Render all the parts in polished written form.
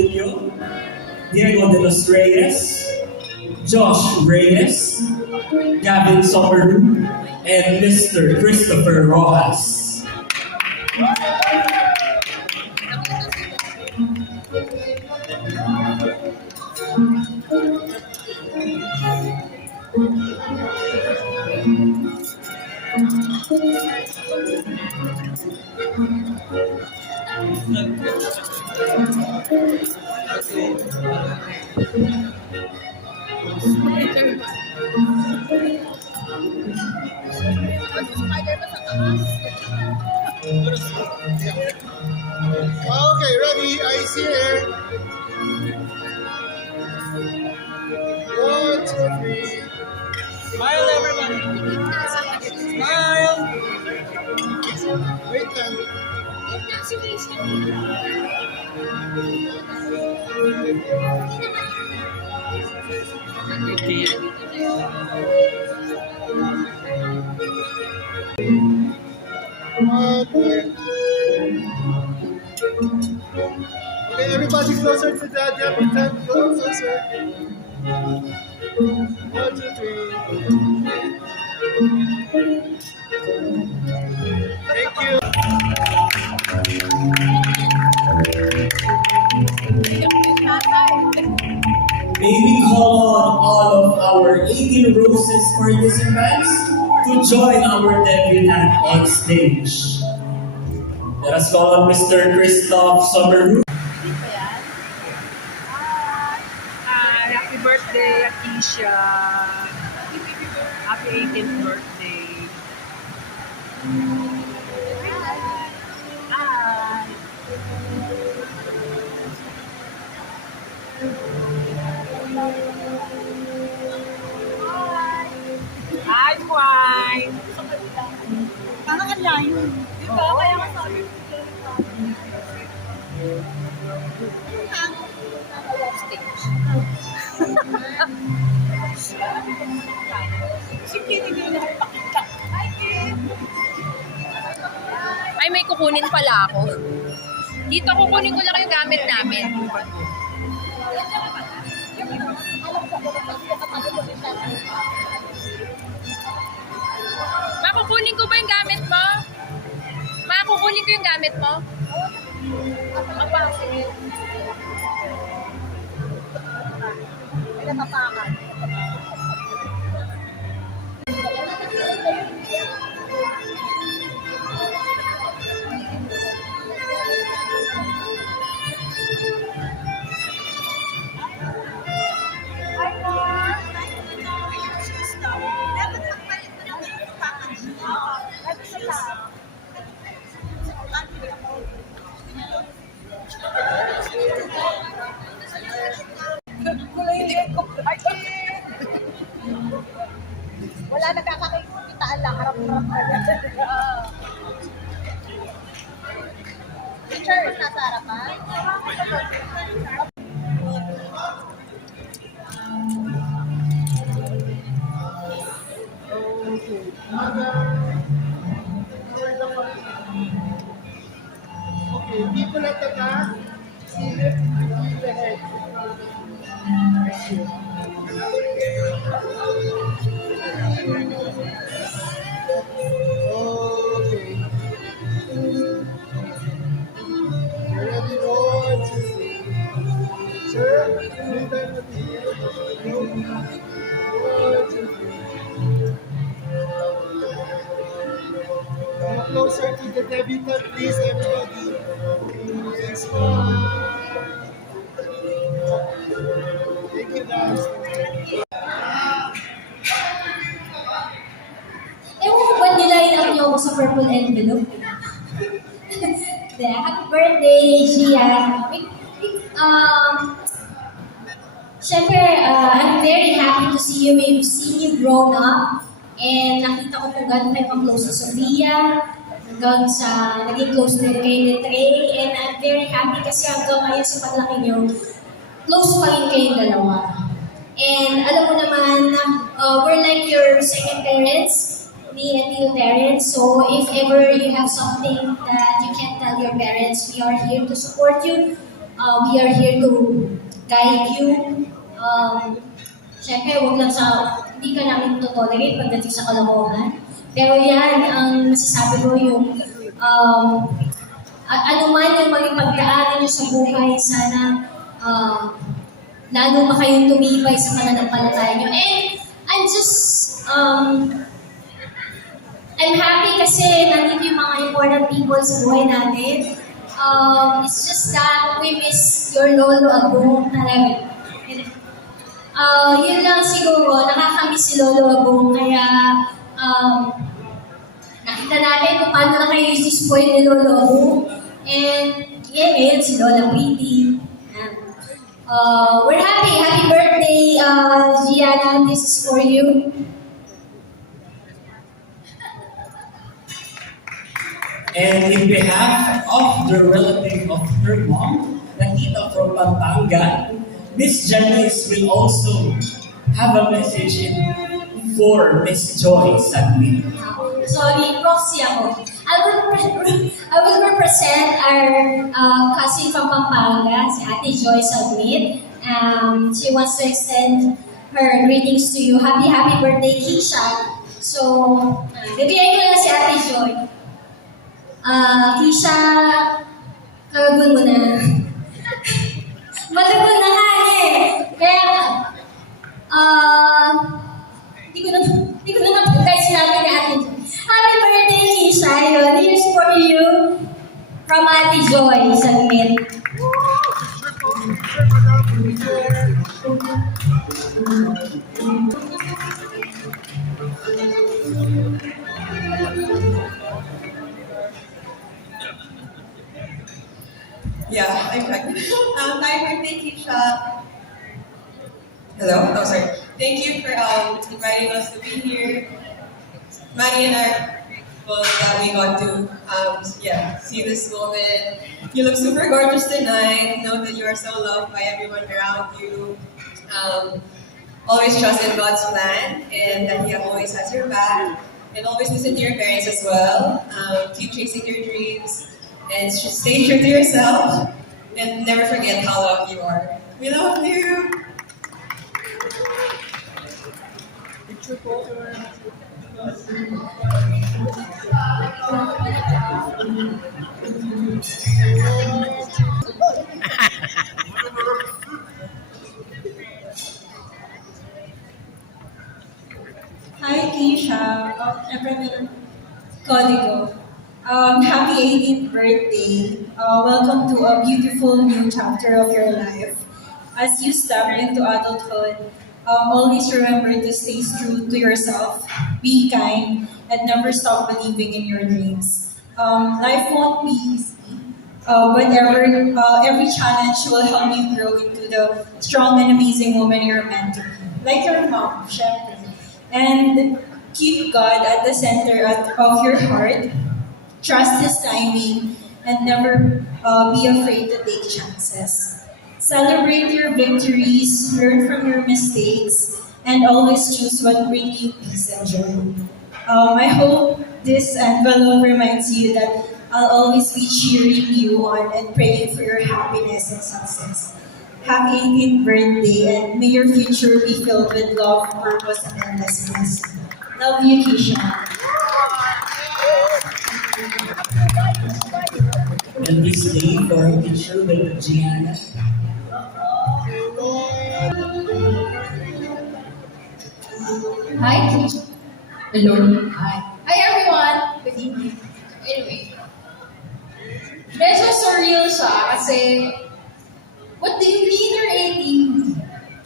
Castillo, Diego de los Reyes, Josh Reyes, Gavin Somerville, and Mr. Christopher Rojas. Okay, ready? Eyes here. 1, 2, 3. Smile, everybody. Smile. Wait lang. Okay. Okay, everybody closer to that. Happy time. Closer. 1, 2, 3. Thank you. May we call on all of our 18 Roses participants to join our debutant on stage. Let us call on Mr. Christoph Somerville. Happy birthday, Atisha. Happy 18th birthday. Hi. Hi, Juan. Parang ang layo. Di ba? Oo. Kaya nga sabi ko. Stage. Si Kitty din na pakita. Hi, Kim! Ay, may kukunin pala ako. Dito kukunin ko lang yung gamit namin. Makukunin ko ba yung gamit mo? Makukunin ko yung gamit mo? Natapakan. Wala nagkakakitaan lang, harap-harap ka na. Teacher, nasa harapan? Okay, people at the back, see lift between the head. Thank you. Okay. Ready, 1, 2, 3. Sir, three times at the end. 1, 2, 3. Come closer to the debutant, please, everybody. Yes, thank you, guys. Ewan ko ba niline up niyo ako sa purple envelope? Happy birthday, Gian. Siyempre, I'm very happy to see you. We've seen you grown up. And nakita ko kung gano'n kayo ka-close sa Sophia. Hanggang sa naging close din kay Letrey. And I'm very happy kasi hanggang ngayon sa paglaki niyo, close pa rin kayong dalawa. And alam mo naman, we're like your second parents. Me and your parents. So if ever you have something that you can't tell your parents, we are here to support you. we are here to guide you. Siyempre, huwag lang hindi ka namin tolerate pagdating sa kalokohan. Pero yan, ang masasabi ko yung ano man yung maging pagdaanan nyo sa buhay, sana lalo pa kayong tumibay sa pananampalataya nyo. And I'm happy kasi nandito yung mga important people sa buhay natin. It's just that we miss your lolo Agong talaga. Yun lang siguro, nakakamiss si Lolo Agong, kaya nakita natin kung paano na kayo isi-spoil ni Lolo Agong. And yeah, ngayon si Lola Pretty. We're happy. Happy birthday, Gianna. This is for you. And in behalf of the relative of her mom, Nakita from Pampanga, Miss Janice will also have a message for Miss Joy Sadwin. Sorry, proxy ako. I will represent our cousin from Pampanga, si Ate Joy Sadwin. She wants to extend her greetings to you. Happy birthday, Keisha. So, bigyan ko na si Ate Joy. Keisha, karagun mo na. Malagun na ka eh. Kaya, hindi ko na napagkay sinabi ni Ate Joy. Happy birthday, Keisha. Yun, here's for you from Ate Joy Sadwin. Yeah, I'm pregnant. Hi, birthday, Keisha. Hello? Oh, sorry. Thank you for inviting us to be here. Maddie and I are grateful that we got to see this moment. You look super gorgeous tonight. Know that you are so loved by everyone around you. Always trust in God's plan and that He always has your back. And always listen to your parents as well. Keep chasing your dreams. And just stay true to yourself. And never forget how loved you are. We love you! Hi, Keisha. Everyone, Código. Happy 18th birthday. Welcome to a beautiful new chapter of your life. As you step into adulthood, always remember to stay true to yourself, be kind, and never stop believing in your dreams. Life won't be easy, but every challenge will help you grow into the strong and amazing woman you're meant to be. Like your mom, syempre. And keep God at the center of your heart. Trust His timing and never be afraid to take chances. Celebrate your victories, learn from your mistakes, and always choose what brings you peace and joy. I hope this envelope reminds you that I'll always be cheering you on and praying for your happiness and success. Happy 18th birthday, and may your future be filled with love, purpose, and endlessness. Love you, Keisha. And please stay for a picture with Gianna. Hi, Keisha. Hello. Hi, everyone. Good evening. Anyway, medyo surreal siya kasi what do you mean you're 18?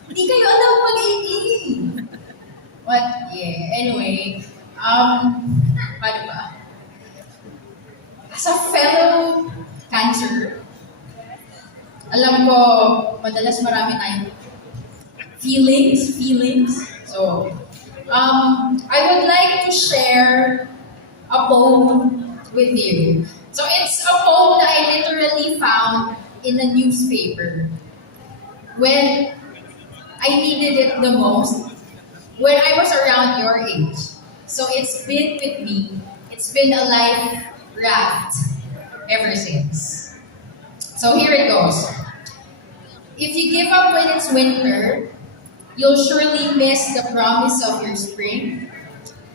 Hindi kayo alam mag-18. What? Yeah. Anyway, paano ba? As a fellow Cancer, alam ko madalas marami tayong feelings. So, I would like to share a poem with you. So it's a poem that I literally found in a newspaper when I needed it the most, when I was around your age. So it's been with me. It's been a life raft ever since. So here it goes. If you give up when it's winter, you'll surely miss the promise of your spring,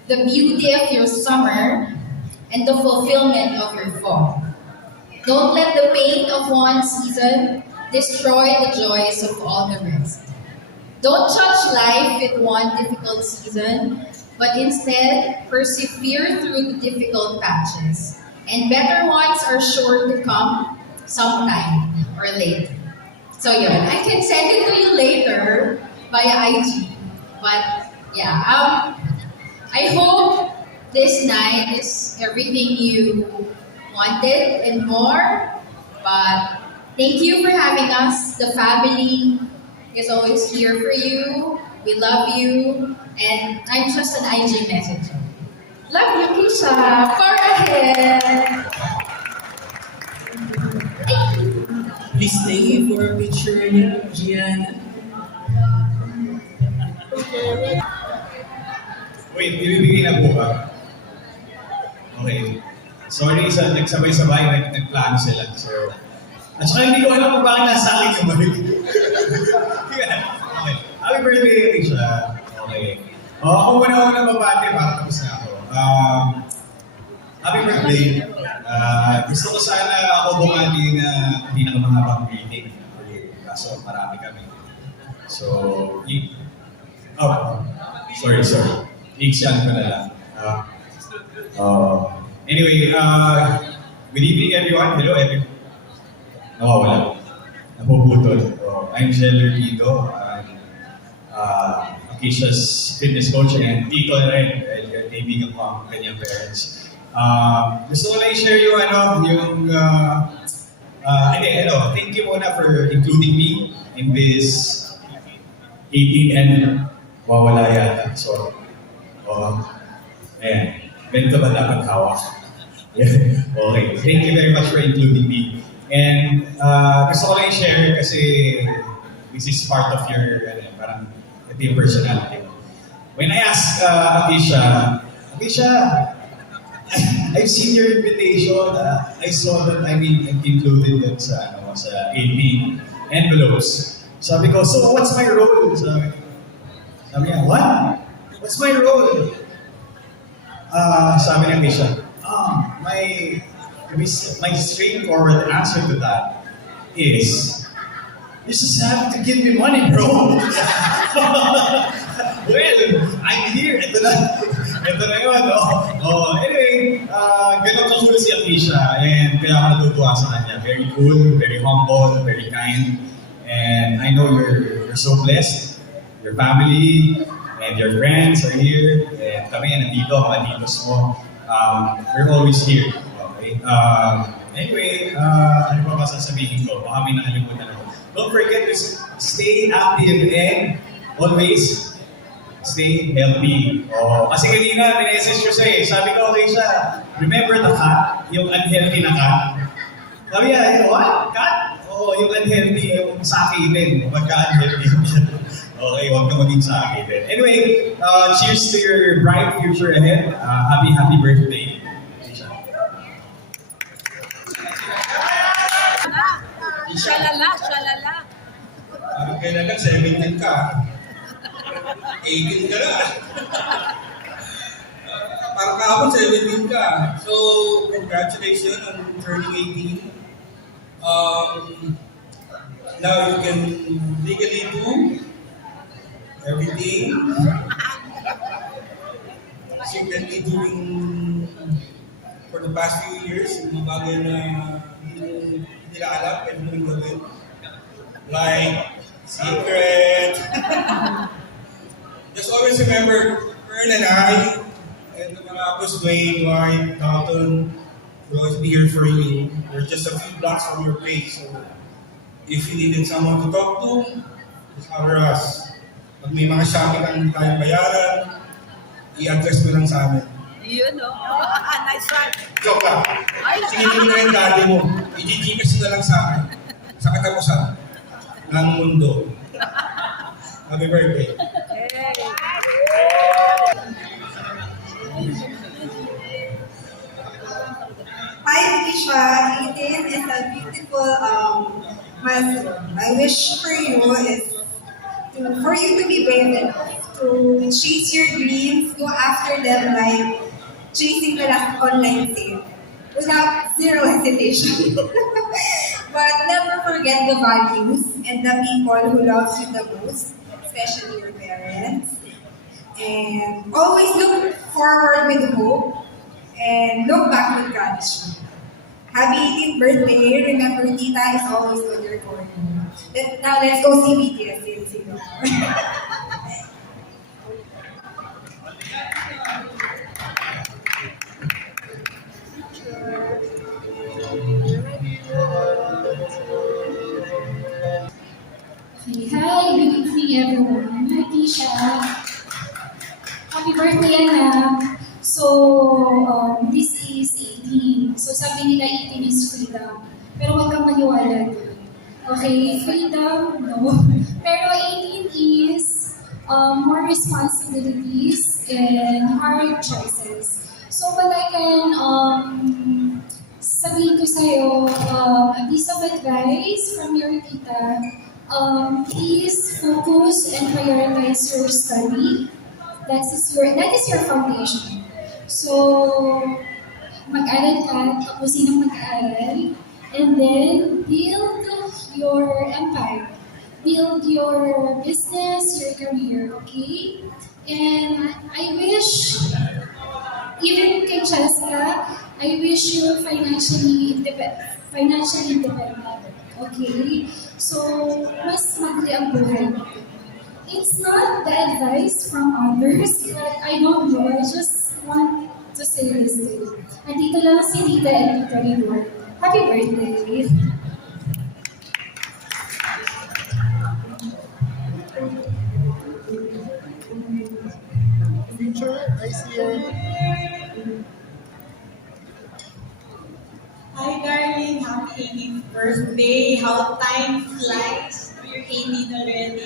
the beauty of your summer, and the fulfillment of your fall. Don't let the pain of one season destroy the joys of all the rest. Don't judge life with one difficult season, but instead persevere through the difficult patches. And better ones are sure to come sometime or later. So yun, I can send it to you later via IG. But yeah, I hope this night is everything you wanted and more. But thank you for having us. The family is always here for you. We love you. And I'm just an IG messenger. Love you, Keisha. Far ahead. Thank you. Please stay for a picture, Gianna. Wait, bibigay na po ba? Okay. Sorry sa nagsabay-sabay, nagplano sila. So, at saka hindi ko alam kung bakit nasa akin yung balik. Okay. Happy birthday, Alicia. Okay. Ako muna mabati para tapos na ako. Happy birthday. Gusto ko sana ako bumati na pinakamahabang greeting. Kaso marami kami. So, sorry. I-exam ko na lang. Anyway, good evening everyone. Hello everyone. Wala. Napuputol. I'm Jel Rito. Keisha's fitness coach and tito na rin. Kaibigan ko ang kanyang parents. Gusto ko lang i-share yung thank you muna for including me in this 18 and wawala yata. So, ayan. Bento ba dapat hawak? Okay. Thank you very much for including me. And gusto ko lang i-share kasi this is part of your parang ito yung personality. When I asked Alicia, I've seen your invitation. I saw that I'm included dun sa 18 envelopes. Sabi ko, so what's my role? Sabi niya, what? What's my role? Sabi niya Alicia, my straightforward answer to that is, you just have to give me money, bro. Well, I'm here. Ito na yun, no? Anyway, ganun ka-cool si Alicia and kaya ako natutuwa sa kanya. Very cool, very humble, very kind. And I know you're so blessed. Your family and your friends are here. And kami, nandito, mga titos mo. We're always here. Okay? Anyway, ano pa ba sasabihin ko? Baka may nakalimutan ako. Don't forget to stay active and always stay healthy. Kasi kanina, minessage ko sa'yo. Sabi ko, okay siya, remember the cat? Yung unhealthy na cat? Sabi niya, what? Cat? Yung unhealthy, yung sakitin. Magka-unhealthy yung cat. Okay, huwag na maging sakitin. Anyway, cheers to your bright future ahead. Happy birthday. Shalala. Sabi kailan lang, 17 ka. 18 ka na. Parang kahapon, 17 ka. So, congratulations on turning 18. Now you can legally do everything. Secretly doing for the past few years, yung mga bagay na hindi nila alam, pwede mo rin gawin. Like, secret. Just always remember, Ern and I, and the mga Apos, Dwayne, White, Dalton, will always be here for you. We're just a few blocks from your place. So, if you needed someone to talk to, just holler us. Pag may mga shopping ang hindi tayo bayaran, i-address mo lang sa amin. Yun, no? Nice one. Joke lang. Singin mo na yung daddy mo. I-GGS na lang sa akin. Sa katapusan ng mundo. Happy birthday. Hi, Keisha. 18 is a beautiful milestone. My wish for you is for you to be brave enough to chase your dreams, go after them like chasing the last online sale without zero hesitation. But never forget the values and the people who loves you the most, especially your parents. And always look forward with hope and look back with gratitude. Happy 18th birthday. Remember, Tita is always on your corner. Now let's go see BTS in Singapore. Okay, hi, good evening everyone. Hi, Tisha. Happy birthday, anak. So, this is 18. So, sabi nila 18 is freedom. Pero huwag kang maniwala doon. Okay, freedom, no. Pero 18 is more responsibilities and hard choices. So, what I can sabihin ko sa'yo, a piece of advice from your tita, please focus and prioritize your study. That is your foundation. So, mag-aral ka, tapusin ang mag-aaral, and then build your empire. Build your business, your career, okay? And I wish, even kay Cheska, I wish you financially independent. Okay? So, mas magli ang buhay natin. It's not the advice from others, but I don't know. I just want to say this to you. Andito lang si Tita and Tita Edward. Happy birthday! Future, I see your... Hi darling, happy 18th birthday. How time flies. You're 18 already.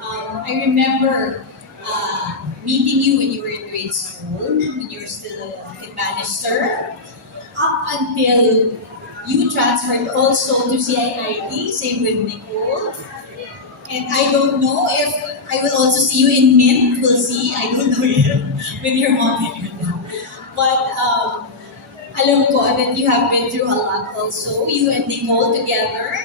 I remember meeting you when you were in grade school, when you were still in Bannister, up until you transferred also to CIIT, same with Nicole. And I don't know if I will also see you in Mint. We'll see. I don't know yet with your mom and your dad. But alam ko that you have been through a lot also. You and Nicole together,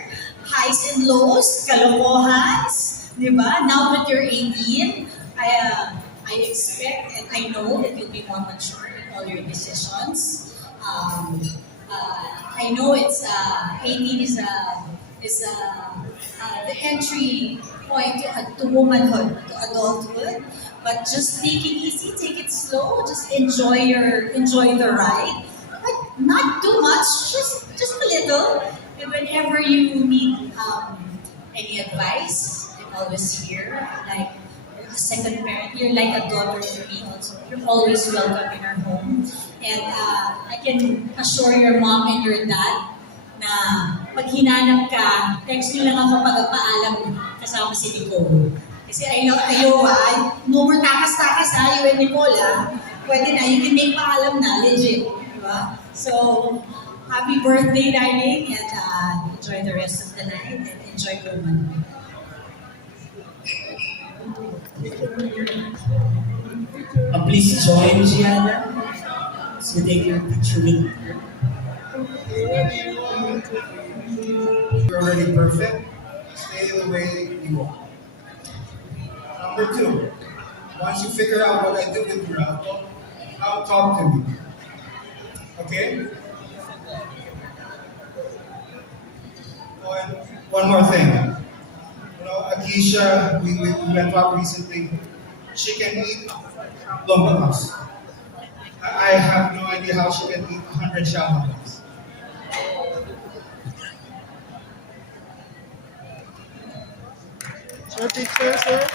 highs and lows, kalokohans, di ba? Now that you're 18, I expect and I know that you'll be more mature in all your decisions. I know it's 18 is the entry point to womanhood, to adulthood. But just take it easy, take it slow, just enjoy the ride. But not too much, just a little. And whenever you need any advice, I'm always here. Like a second parent, you're like a daughter to me also. You're always welcome in our home. And I can assure your mom and your dad na pag hinanap ka, text nyo lang ako pagpaalam kasama si Nicole. Kasi ayaw, no more takas-takas ha, you and Nicole ha. Pwede na, you can make paalam na, legit. Diba? So, happy birthday, darling, and enjoy the rest of the night and enjoy woman. Please join Gianna. So take your picture with her. You're already perfect. Stay the way you are. Number 2, once you figure out what I did with Miracle, now talk to me. Okay? Oh, and one more thing. You know, Akisha, we went out recently. She can eat lumbakas. I have no idea how she can eat 100 shawarmas. Sir, picture, sir.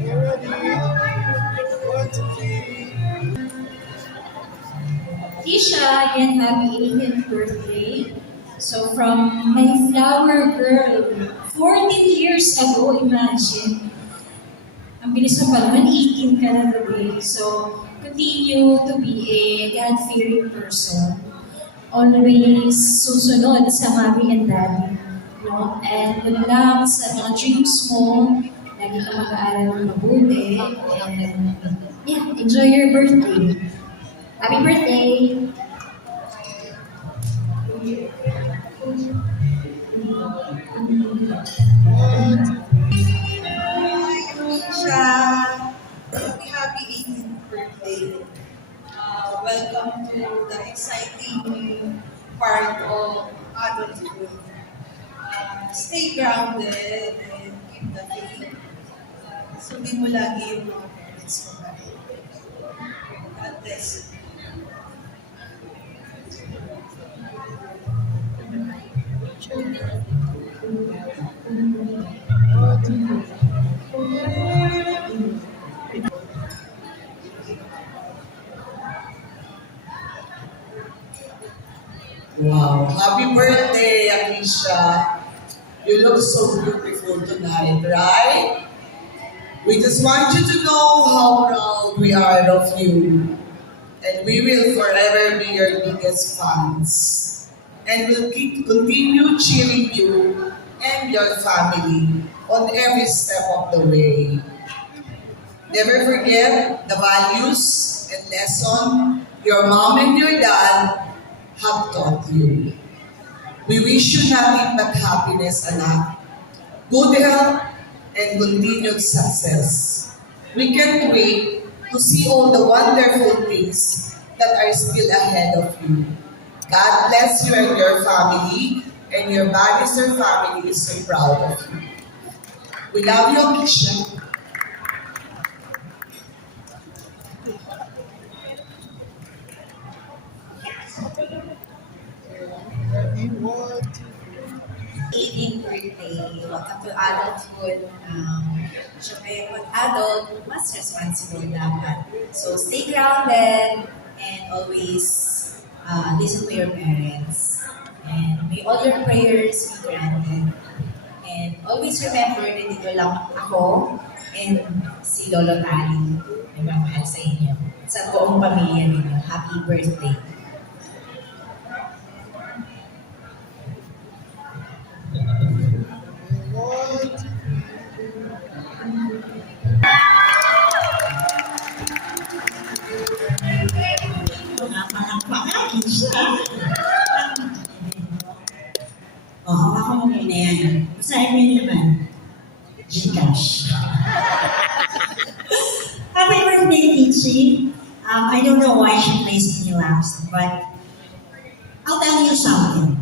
Get ready. 1, 2, 3. Tisha, again, happy 18th birthday. So from my flower girl, 14 years ago, imagine. Ang bilis mo pa naman, 18 ka na today. So, continue to be a God-fearing person. Always susunod sa mommy and daddy. No? And good luck sa mga dreams mo. Lagi ka mag-aaral ng mabuti. And yeah, enjoy your birthday. Happy birthday! Keisha, happy 18th birthday. Welcome to the exciting part of adulthood. Stay grounded and keep the faith. Sundin mo lagi yung mga parents mo. God bless you. Wow, happy birthday, Akeisha. You look so beautiful tonight, right? We just want you to know how proud we are of you. And we will forever be your biggest fans. And we'll continue cheering you and your family on every step of the way. Never forget the values and lesson your mom and your dad have taught you. We wish you nothing but happiness, anak, good health, and continued success. We can't wait to see all the wonderful things that are still ahead of you. God bless you and your family, and your Bannister family is so proud of you. We love you, Akeisha. Birthday. Welcome to adulthood. Siyempre, pag adult, mas responsible dapat. So, stay grounded and always listen to your parents. And may all your prayers be granted. And always remember na dito lang ako and si Lolo Tali. Nagmamahal sa inyo. Sa buong pamilya ninyo. Happy birthday. Hawakan mo muna yan. Basahin mo yun naman. Gcash. Happy birthday, Peachy. I don't know why she placed me last, but I'll tell you something.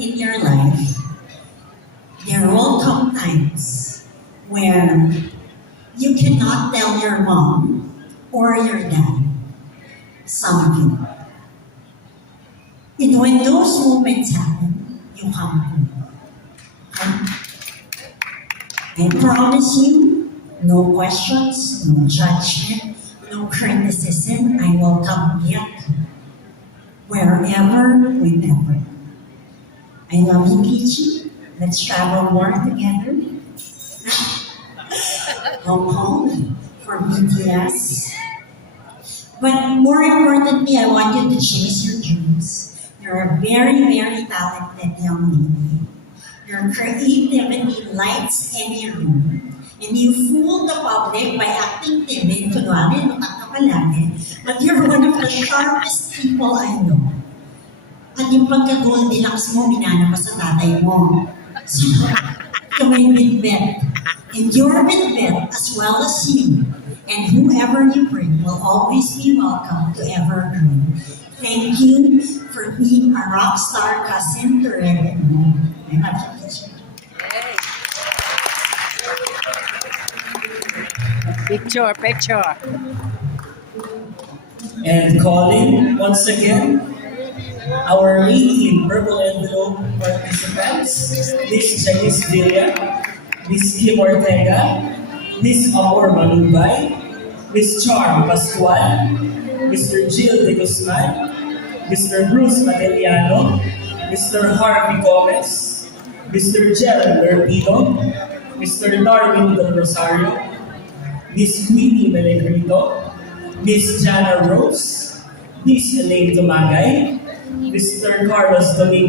In your life, there will come times where you cannot tell your mom or your dad something. And when those moments happen, you come home. I promise you, no questions, no judgment, no criticism. I will come back wherever, whenever. I love you, Peachy. Let's travel more together. Hong Kong for BTS. But more importantly, I want you to chase your dreams. You're a very, very talented young lady. Your creativity lights any room. And you fool the public by acting timid, kunwari, lukat ka palagi. But you're one of the sharpest people I know. At yung pagka-Goldilocks mo, minana pa sa tatay mo. So, kamay bit-bit. And you're bit-bit as well as you. And whoever you bring will always be welcome to Evergreen. Thank you for being a rock star cousin to Red and Moon. I love you, teacher. Picture. And calling once again our 18 Purple Envelope participants, Miss Janice Villa, Miss Kim Ortega, Miss Amor Manubay, Miss Charm Pascual, Mr. Jill De Guzman, Mr. Bruce Mateliano, Mr. Harvey Gomez, Mr. Gerald Urpido, Mr. Darwin Del Rosario, Miss Queenie Melegrito, Miss Jana Rose, Miss Elaine Tumagay, Mr. Carlos Domingo.